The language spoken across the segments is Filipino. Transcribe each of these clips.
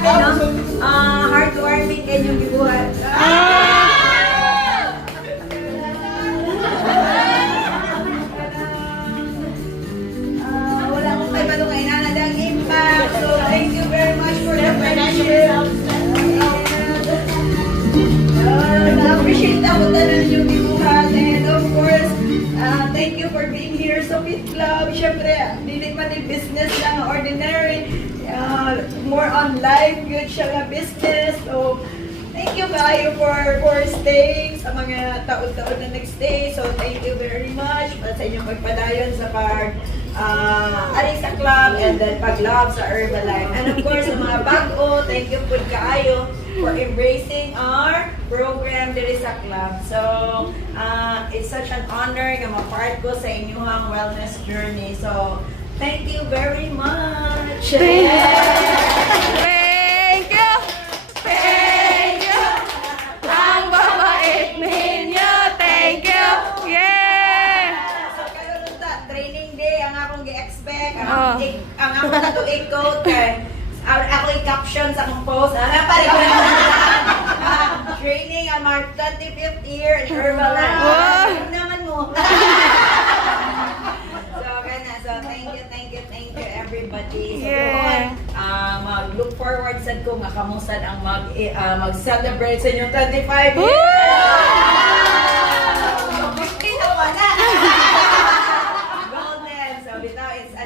grabe, no? Heartwarming kayo yung gibuhat. Wala akong kay Balong ay nanadang impact. So, thank you very much for the friendship. Na-appreciate ako tanan yung gibuhat. And of course, thank you for being here sa Fit Club. Siyempre, dili man yung business lang ordinary. More on life, good siya nga business. So, thank you kayo for staying sa mga taon-taon na nag-stay. So, thank you very much sa inyong pagpadayon sa aling sa club and then pag-love sa Herbalife. And of course, sa mga bago, thank you po kaayo for embracing our program diri sa club. So, it's such an honor na ma-part ko sa inyong wellness journey. So, thank you very much. Thank you! Thank you! Ang babait ninyo! Thank you! Yeah! So, karon ta training day ang akong gi-expect. Ang akong natuig ko kay ako i-caption sa akong post. Pare ko training on our 25th year in Herbalife. Wow. Ano naman mo? So, thank you everybody. So, Yeah. mag-look forward sa ko nga kamusta ang mag-celebrate sa inyong 25 Woo! years. Gusto na na. Golden. So, bitaw, it's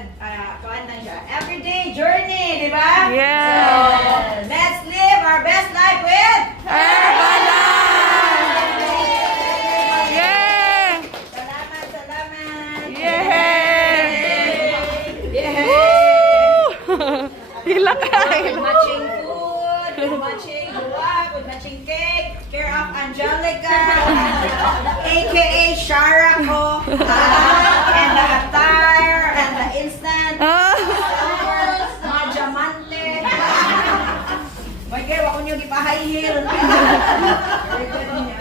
kuan na siya. Everyday journey, di ba? Yeah. So, let's live our best life with Herbalife! Yeah! Salamat. Yeah! Woo! Hila ka! With matching food, with matching luwak, with matching cake, care of Angelica, aka Shara ko, and the attire, and the instant, mga diamante. My girl, ako nyo di pa high heel. Very good niya.